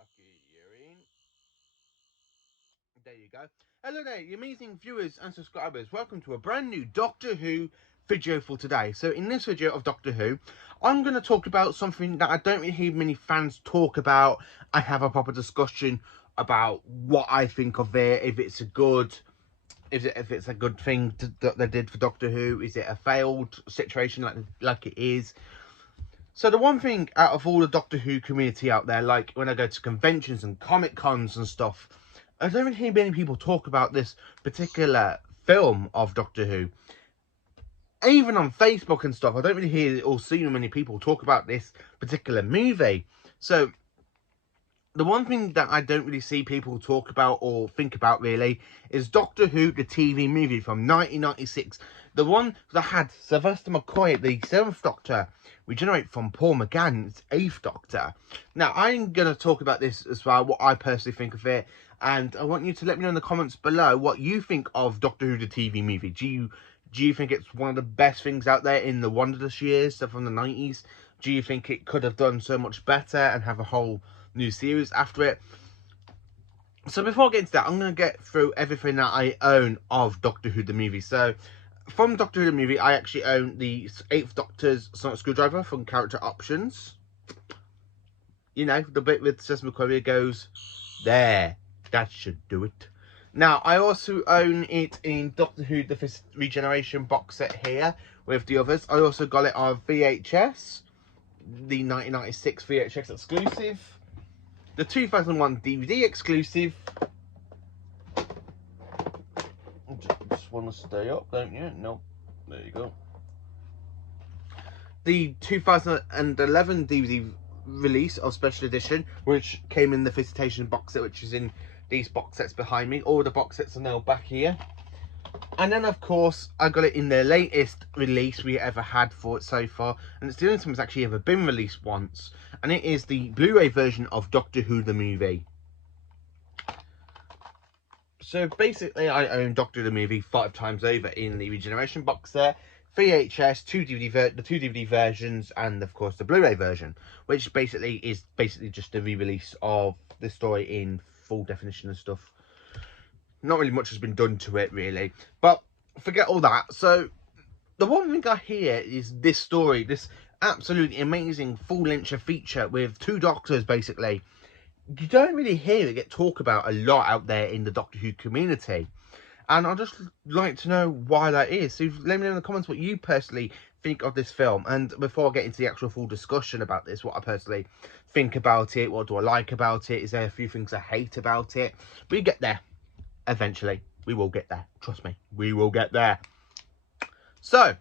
Lucky you're in. There you go. Hello there, you amazing viewers and subscribers. Welcome to a brand new Doctor Who video for today. So in this video of Doctor Who, I'm going to talk about something that I don't really hear many fans talk about. I have a proper discussion about what I think of it, if it's a good... If it's a good thing that they did for Doctor Who, is it a failed situation like it is? So the one thing out of all the Doctor Who community out there, like when I go to conventions and Comic Cons and stuff, I don't really hear many people talk about this particular film of Doctor Who. Even on Facebook and stuff, I don't really hear or see many people talk about this particular movie. So the one thing that I don't really see people talk about or think about really is Doctor Who, the TV movie from 1996. The one that had Sylvester McCoy, the 7th Doctor, regenerate from Paul McGann's 8th Doctor. Now, I'm going to talk about this as well, what I personally think of it. And I want you to let me know in the comments below what you think of Doctor Who, the TV movie. Do you think it's one of the best things out there in the Wondrous years, so from the 90s? Do you think it could have done so much better and have a whole new series after it? So before I get into that, I'm going to get through everything that I own of Doctor Who the movie. So from Doctor Who the movie, I actually own the 8th Doctor's sonic screwdriver from Character Options. You know, the bit with Sesame McCoy goes, there, that should do it. Now, I also own it in Doctor Who the 5th Regeneration box set here with the others. I also got it on VHS, the 1996 VHS exclusive, the 2001 DVD exclusive. Just want to stay up, don't you? No, there you go. The 2011 DVD release of Special Edition, which came in the Visitation box set, which is in these box sets behind me. All the box sets are now back here. And then, of course, I got it in the latest release we ever had for it so far. And it's the only time it's actually ever been released once. And it is the Blu-ray version of Doctor Who the movie. So basically, I own Doctor Who the movie 5 times over in the Regeneration box set, VHS, the two DVD versions, and of course the Blu-ray version, which is just a re-release of the story in full definition and stuff. Not really much has been done to it, really. But forget all that. So, the one thing I hear is this story, this absolutely amazing full-length feature with 2 doctors, basically. You don't really hear it get talked about a lot out there in the Doctor Who community. And I'd just like to know why that is. So, let me know in the comments what you personally think of this film. And before I get into the actual full discussion about this, what I personally think about it, what do I like about it, is there a few things I hate about it? We get there. Eventually, we will get there. Trust me, we will get there. So,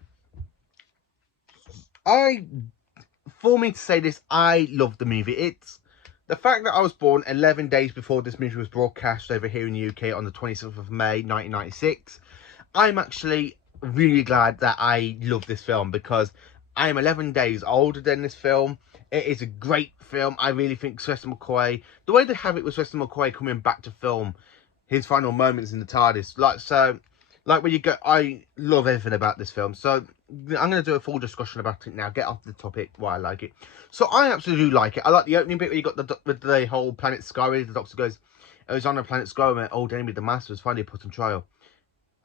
for me to say this, I love the movie. It's the fact that I was born 11 days before this movie was broadcast over here in the UK on the 27th of May, 1996. I'm actually really glad that I love this film because I am 11 days older than this film. It is a great film. I really think Sylvester McCoy, the way they have it with Sylvester McCoy coming back to film his final moments in the TARDIS, like when you go, I love everything about this film. So I'm going to do a full discussion about it now. Get off the topic why I like it. So I absolutely like it. I like the opening bit where you got the whole planet Skyway. The Doctor goes, it was on a planet Skyway where old enemy the Master was finally put on trial.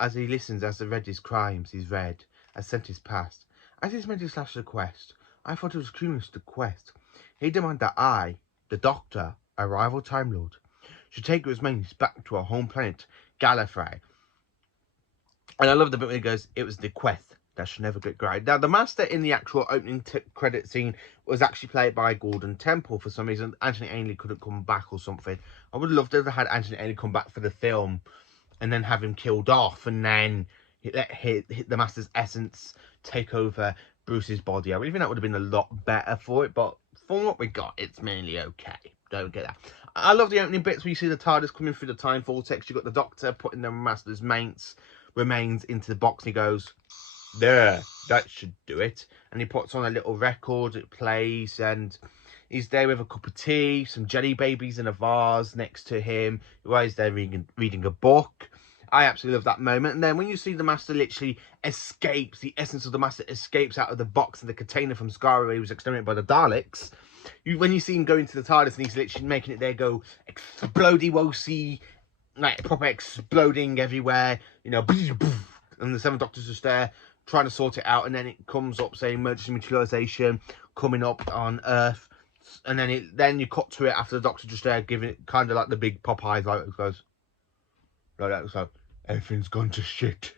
As he listens, as they read his crimes, he's read, as sentence passed. As he's made his last request, I thought it was curious to quest. He demanded that I, the Doctor, a rival Time Lord, should take his mates back to our home planet, Gallifrey. And I love the bit where he goes, it was the quest that should never get grey. Now, the Master in the actual opening credit scene was actually played by Gordon Temple. For some reason, Anthony Ainley couldn't come back or something. I would have loved to have had Anthony Ainley come back for the film and then have him killed off and then let the Master's essence take over Bruce's body. I really think that would have been a lot better for it, but from what we got, it's mainly okay. Don't get that. I love the opening bits where you see the TARDIS coming through the time vortex. You've got the Doctor putting the Master's remains into the box and he goes, there, that should do it. And he puts on a little record, it plays, and he's there with a cup of tea, some jelly babies in a vase next to him, while he's there reading a book. I absolutely love that moment. And then when you see the Master literally escapes, the essence of the Master escapes out of the box and the container from Skyway, who was exterminated by the Daleks, when you see him go into the TARDIS and he's literally making it there go explodey wocy, like proper exploding everywhere, you know, and the Seventh Doctor's just there trying to sort it out, and then it comes up saying emergency materialization coming up on Earth, and then you cut to it after the Doctor just there giving it kind of like the big Popeyes, like it goes like that, so everything's gone to shit.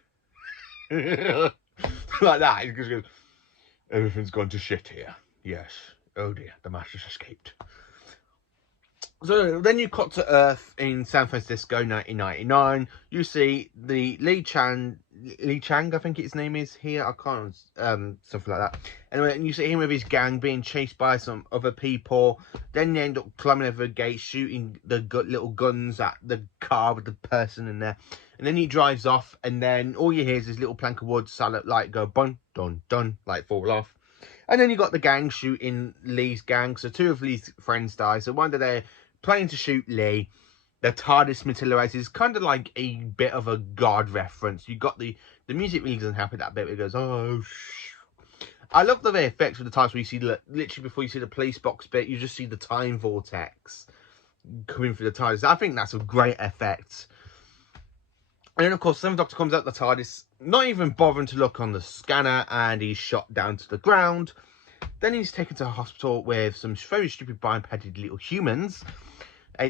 Like that. It just goes, everything's gone to shit here. Yes. Oh dear, the Master's escaped. So then you cut to Earth in San Francisco, 1999. You see the Lee Chang, I think his name is here. I can't, something like that. Anyway, and you see him with his gang being chased by some other people. Then they end up climbing over a gate, shooting the little guns at the car with the person in there. And then he drives off, and then all you hear is this little plank of wood salad light go bun, dun, dun, like fall off. And then you got the gang shooting Lee's gang. So two of Lee's friends die. So one day they're planning to shoot Lee. The TARDIS materializes, kind of like a bit of a God reference. You got the music really doesn't happen that bit. It goes, oh, I love the effects of the TARDIS where you see literally before you see the police box bit, you just see the time vortex coming through the TARDIS. I think that's a great effect. And then, of course, Seventh Doctor comes out the TARDIS, not even bothering to look on the scanner, and he's shot down to the ground. Then he's taken to a hospital with some very stupid bipeded little humans,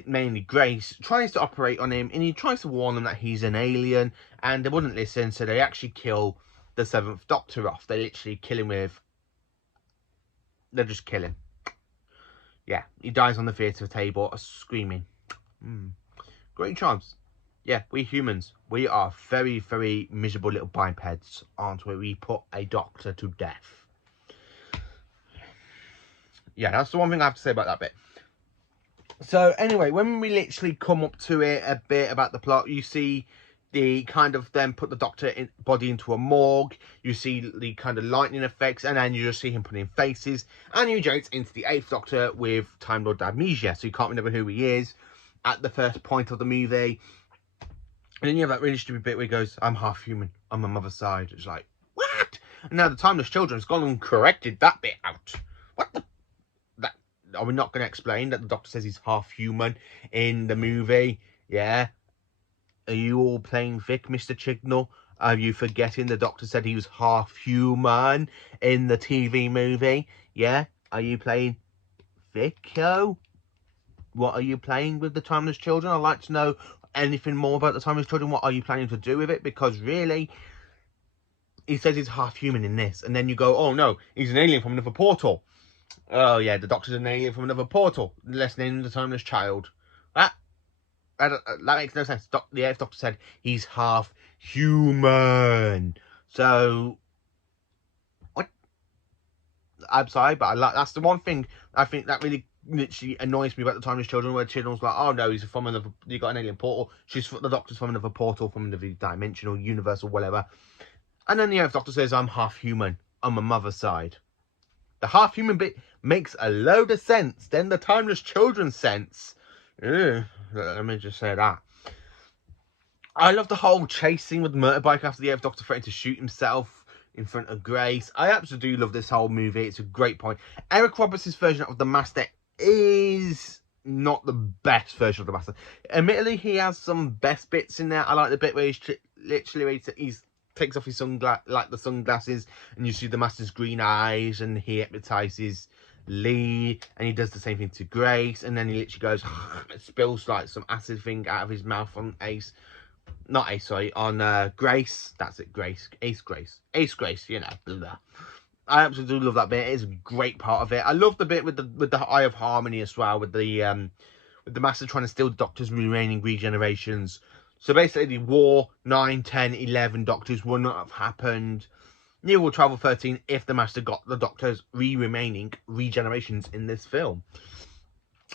mainly Grace, tries to operate on him, and he tries to warn them that he's an alien, and they wouldn't listen, so they actually kill the Seventh Doctor off. They literally kill him with... They just kill him. Yeah, he dies on the theatre table, screaming. Great charms. Yeah, we humans, we are very, very miserable little bipeds, aren't we? We put a doctor to death. Yeah, that's the one thing I have to say about that bit. So, anyway, when we literally come up to it a bit about the plot, you see the kind of then put the Doctor body into a morgue. You see the kind of lightning effects, and then you just see him putting faces. And you jump into the 8th Doctor with Time Lord amnesia, so you can't remember who he is at the first point of the movie. And then you have that really stupid bit where he goes, I'm half human on my mother's side. It's like, what? And now the Timeless Children's gone and corrected that bit out. What the? That, are we not going to explain that the Doctor says he's half human in the movie? Yeah. Are you all playing Vic, Mr. Chignall? Are you forgetting the Doctor said he was half human in the TV movie? Yeah. Are you playing Vico? What are you playing with the Timeless Children? I'd like to know anything more about the Timeless Children. What are you planning to do with it? Because really, he says he's half human in this, and then you go, oh no, he's an alien from another portal. Oh yeah, the Doctor's an alien from another portal. Let's name the Timeless Child. That makes no sense. The 8th Doctor said he's half human. So what? I'm sorry, but that's the one thing I think that really literally annoys me about the Timeless Children, where Children's like, oh no, he's from another, you got an alien portal. The Doctor's from another portal, from another dimension or universe or whatever. And then the 8th Doctor says, I'm half human on my mother's side. The half human bit makes a load of sense. Then the Timeless Children sense. Let me just say that. I love the whole chasing with the motorbike after the 8th Doctor threatened to shoot himself in front of Grace. I absolutely do love this whole movie. It's a great point. Eric Roberts' version of the Master is not the best version of the Master. Admittedly, he has some best bits in there. I like the bit where he's literally he's takes off his sunglasses, and you see the Master's green eyes, and he hypnotizes Lee, and he does the same thing to Grace, and then he literally goes spills like some acid thing out of his mouth on Grace. That's it, Grace, Ace Grace, you know, blah, blah. I absolutely do love that bit. It is a great part of it. I love the bit with the Eye of Harmony as well, with the Master trying to steal the Doctor's remaining regenerations. So basically, the War 9, 10, 11 Doctors would not have happened. Neither will Travel 13 if the Master got the Doctor's remaining regenerations in this film.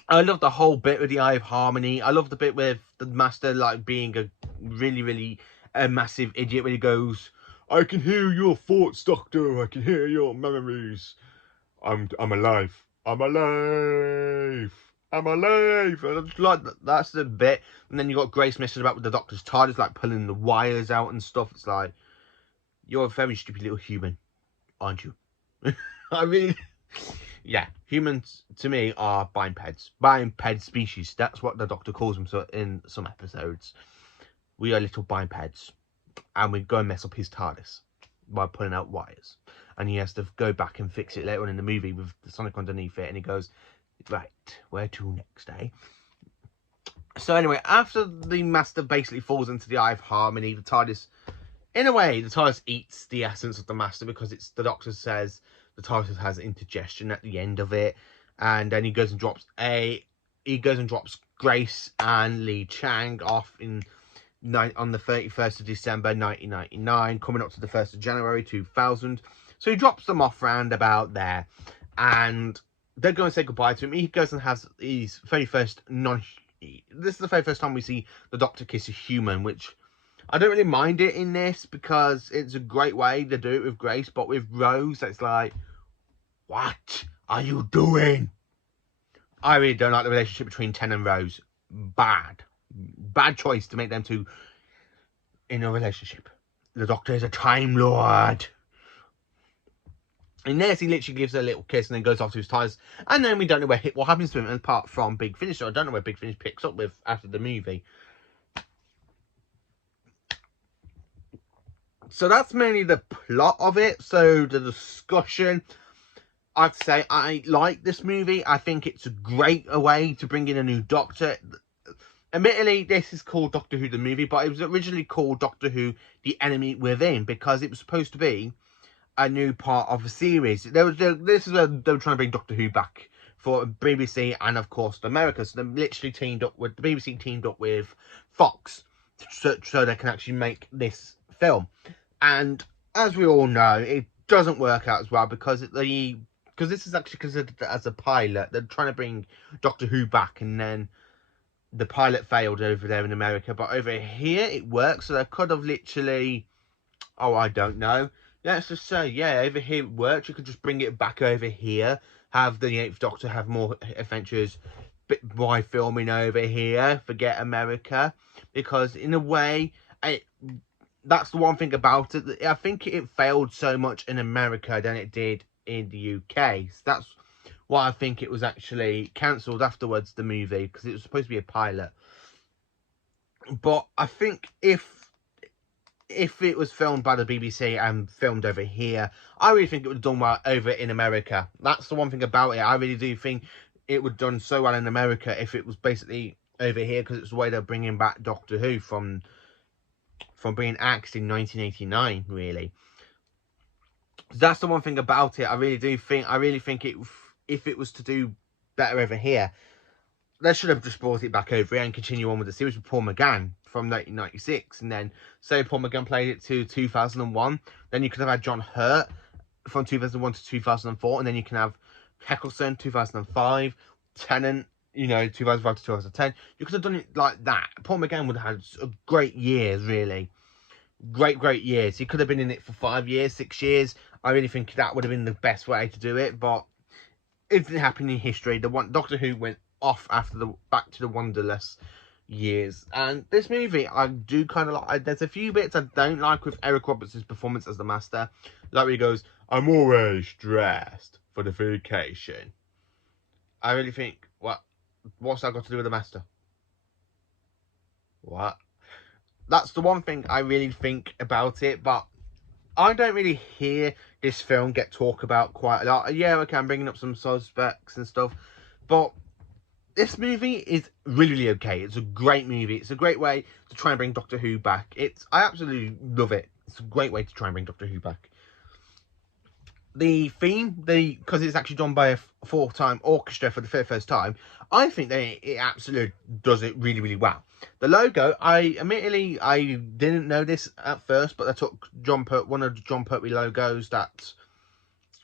I love the whole bit with the Eye of Harmony. I love the bit with the Master like being a really, really massive idiot when he goes, I can hear your thoughts, Doctor. I can hear your memories. I'm alive. I'm alive. I'm alive. And like that's the bit. And then you got Grace messing about with the Doctor's TARDIS, like pulling the wires out and stuff. It's like, you're a very stupid little human, aren't you? I mean, Yeah, humans to me are biped species. That's what the Doctor calls them. So in some episodes, we are little bipeds, and we go and mess up his TARDIS by pulling out wires, and he has to go back and fix it later on in the movie with the Sonic underneath it, and he goes, right, where to next, eh? So anyway, after the Master basically falls into the Eye of Harmony, the TARDIS, in a way, the TARDIS eats the essence of the Master, because it's the Doctor says the TARDIS has indigestion at the end of it, and then he goes and drops Grace and Lee Chang off on the 31st of December 1999, coming up to the 1st of January 2000. So he drops them off round about there, and they're going to say goodbye to him. He goes and has his very first this is the very first time we see the Doctor kiss a human, which I don't really mind it in this, because it's a great way to do it with Grace, but with Rose, it's like, what are you doing? I really don't like the relationship between Ten and Rose. Bad choice to make them two in a relationship. The Doctor is a Time Lord. In this, he literally gives her a little kiss and then goes off to his ties. And then we don't know what happens to him apart from Big Finish. So I don't know where Big Finish picks up with after the movie. So that's mainly the plot of it. So the discussion, I'd say I like this movie. I think it's a great way to bring in a new Doctor. Admittedly, this is called Doctor Who the movie, but it was originally called Doctor Who The Enemy Within, because it was supposed to be a new part of a series. This is where they were trying to bring Doctor Who back for BBC and, of course, America. So they literally the BBC teamed up with Fox so they can actually make this film. And as we all know, it doesn't work out as well, because this is actually considered as a pilot. They're trying to bring Doctor Who back, and then the pilot failed over there in America. But over here, it works. So they could have literally, I don't know. Let's just say, yeah, over here it works. You could just bring it back over here. Have the 8th Doctor have more adventures by filming over here. Forget America. Because in a way, that's the one thing about it. I think it failed so much in America than it did in the UK. So that's why I think it was actually cancelled afterwards, the movie, because it was supposed to be a pilot. But I think if it was filmed by the BBC and filmed over here, I really think it would have done well over in America. That's the one thing about it. I really do think it would have done so well in America if it was basically over here, because it's the way they're bringing back Doctor Who from being axed in 1989, really. That's the one thing about it. I really think if it was to do better over here, they should have just brought it back over here and continue on with the series with Paul McGann from 1996, and then say Paul McGann played it to 2001. Then you could have had John Hurt from 2001 to 2004, and then you can have Eccleston 2005, Tennant 2005 to 2010. You could have done it like that. Paul McGann would have had great years, really. Great years. He could have been in it for 5 years, 6 years. I really think that would have been the best way to do it, but it didn't happen in history. Doctor Who went off after back to the Wonderless years. And this movie, I do kind of like. There's a few bits I don't like with Eric Roberts' performance as the Master. Like where he goes, I'm always stressed for the vacation. I really think, what's that got to do with the Master? What? That's the one thing I really think about it, but I don't really hear this film get talked about quite a lot. Yeah, okay, I'm bringing up some suspects and stuff, but this movie is really okay. It's a great movie. It's a great way to try and bring Doctor Who back. I absolutely love it. It's a great way to try and bring Doctor Who back. The theme, because it's actually done by a full-time orchestra for the very first time, I think it absolutely does it really well. The logo, admittedly I didn't know this at first, but I took one of the John Pertwee logos that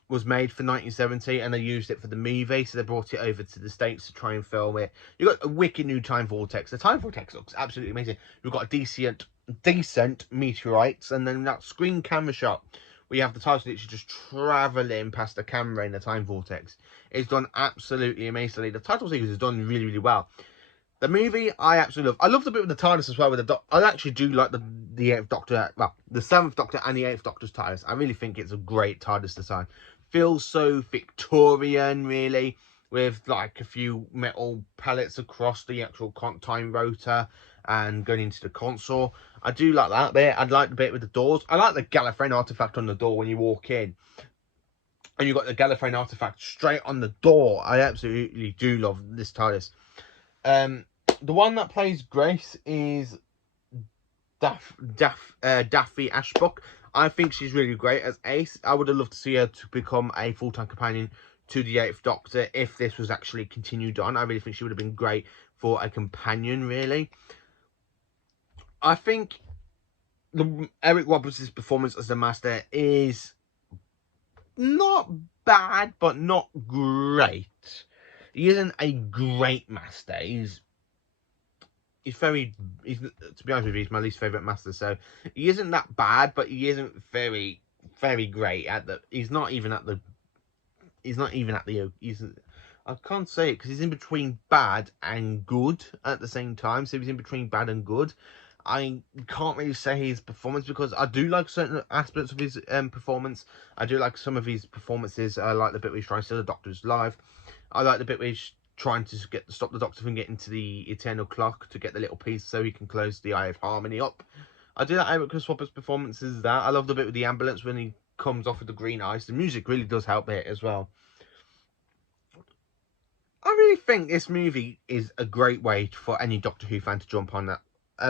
was made for 1970, and they used it for the movie, so they brought it over to the States to try and film it. You've got a wicked new time vortex. The time vortex looks absolutely amazing. You've got decent meteorites, and then that screen camera shot we have the TARDIS literally just travelling past the camera in the time vortex. It's done absolutely amazingly. The title sequence is done really well. The movie, I absolutely love. I love the bit with the TARDIS as well. I actually do like the 8th Doctor, well, the 7th Doctor and the 8th Doctor's TARDIS. I really think it's a great TARDIS design. feels so Victorian, really, with like a few metal pallets across the actual time rotor and going into the console. I do like that bit. I like the bit with the doors. I like the Gallifreyan artifact on the door when you walk in. And you've got the Gallifreyan artifact straight on the door. I absolutely do love this TARDIS. The one that plays Grace is Daffy Ashbrook. I think she's really great as Ace. I would have loved to see her to become a full-time companion to the 8th Doctor if this was actually continued on. I really think she would have been great for a companion, really. I think Eric Roberts' performance as the Master is not bad, but not great. He isn't a great Master. He's to be honest with you, he's my least favourite Master, so he isn't that bad, but he isn't very, very great he's not even at the I can't say it because he's in between bad and good at the same time, so he's in between bad and good. I can't really say his performance because I do like certain aspects of his performance. I do like some of his performances. I like the bit where he's trying to steal the Doctor's life. I like the bit where he's trying to stop the Doctor from getting to the Eternal Clock to get the little piece so he can close the Eye of Harmony up. I do like Eric Roberts' performances that. I love the bit with the ambulance when he comes off with the green eyes. The music really does help it as well. I really think this movie is a great way for any Doctor Who fan to jump on that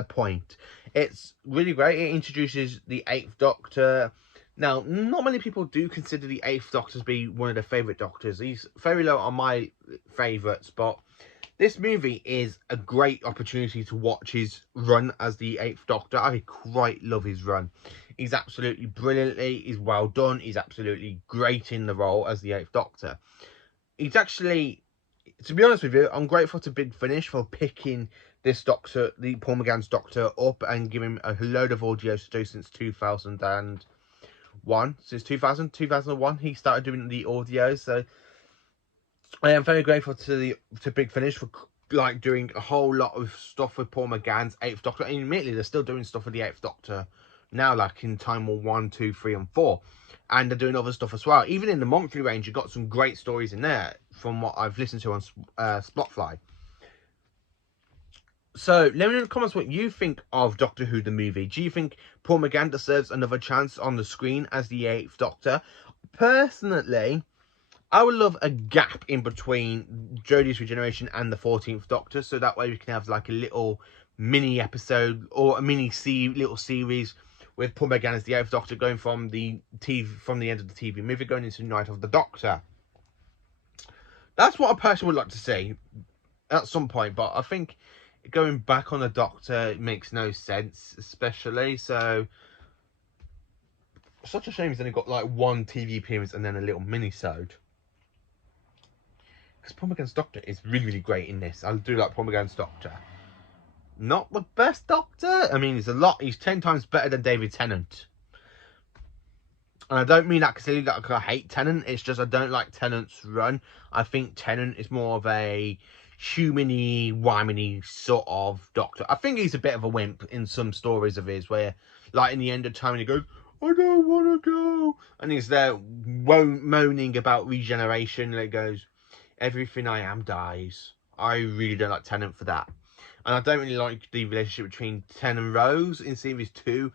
point. It's really great. It introduces the 8th Doctor. Now, not many people do consider the 8th Doctor to be one of their favourite Doctors. He's very low on my favourites, but this movie is a great opportunity to watch his run as the 8th Doctor. I quite love his run. He's absolutely brilliantly, he's well done, he's absolutely great in the role as the 8th Doctor. He's actually, to be honest with you, I'm grateful to Big Finish for picking this Doctor, the Paul McGann's Doctor, up and giving him a load of audios to do since 2001. Since 2001, he started doing the audios. So I am very grateful to Big Finish for like doing a whole lot of stuff with Paul McGann's 8th Doctor. And admittedly, they're still doing stuff with the 8th Doctor now, like in Time War 1, 2, 3, and 4. And they're doing other stuff as well. Even in the monthly range, you've got some great stories in there from what I've listened to on Spotfly. So, let me know in the comments what you think of Doctor Who the movie. Do you think Paul McGann deserves another chance on the screen as the 8th Doctor? Personally, I would love a gap in between Jodie's regeneration and the 14th Doctor, so that way we can have like a little mini episode or a little series with Paul McGann as the 8th Doctor, going from the end of the TV movie going into Night of the Doctor. That's what I personally would like to see at some point, but I think going back on the Doctor makes no sense, especially. So, such a shame he's only got like one TV appearance and then a little mini-sode. Because Paul McGann's Doctor is really, really great in this. I do like Paul McGann's Doctor. Not the best Doctor. I mean, he's 10 times better than David Tennant. And I don't mean that because I hate Tennant. It's just I don't like Tennant's run. I think Tennant is more of a human-y, wimey sort of Doctor. I think he's a bit of a wimp in some stories of his where, like in the end of time, he goes, I don't want to go. And he's there moaning about regeneration. And it goes, everything I am dies. I really don't like Tennant for that. And I don't really like the relationship between Ten and Rose in Series 2.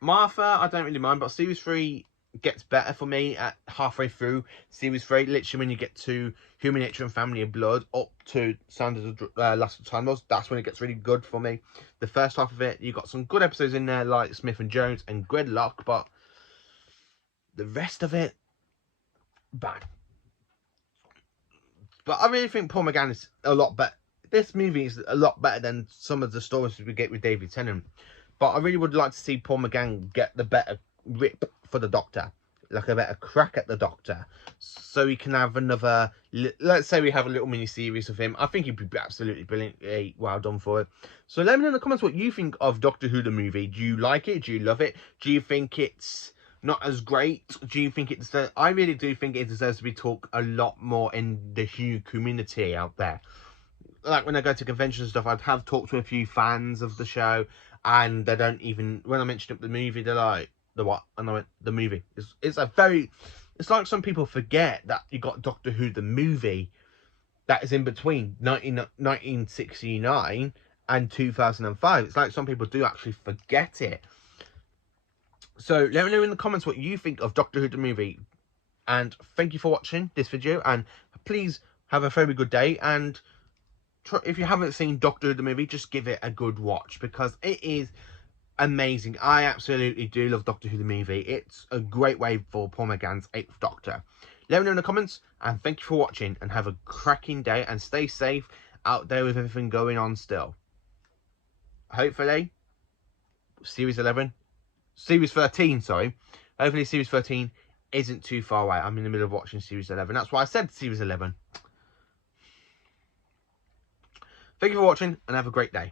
Martha, I don't really mind, but Series 3 gets better for me at halfway through Series 3. Literally when you get to Human Nature and Family of Blood up to Sound of the Last of Time Lords, that's when it gets really good for me. The first half of it, you got some good episodes in there like Smith and Jones and Gridlock, but the rest of it, bad. But I really think Paul McGann is a lot better. This movie is a lot better than some of the stories we get with David Tennant. But I really would like to see Paul McGann get the better rip for the Doctor. Like a better crack at the Doctor. So we can have another... Let's say we have a little mini-series of him. I think he'd be absolutely brilliantly well done for it. So let me know in the comments what you think of Doctor Who the movie. Do you like it? Do you love it? Do you think it's not as great? Do you think it deserves... I really do think it deserves to be talked a lot more in the Who community out there. Like when I go to conventions and stuff, I'd have talked to a few fans of the show, and they don't even, when I mentioned the movie, they're like, the what? And I went, the movie. It's a very, It's like some people forget that you got Doctor Who the movie that is in between 1969 and 2005. It's like some people do actually forget it. So let me know in the comments what you think of Doctor Who the movie. And thank you for watching this video. And please have a very good day. And if you haven't seen Doctor Who the movie, just give it a good watch, because it is amazing. I absolutely do love Doctor Who the movie. It's a great way for Paul McGann's 8th Doctor. Let me know in the comments, and thank you for watching, and have a cracking day, and stay safe out there with everything going on still. Hopefully, Series 13, sorry. Hopefully Series 13 isn't too far away. I'm in the middle of watching Series 11. That's why I said Series 11. Thank you for watching, and have a great day.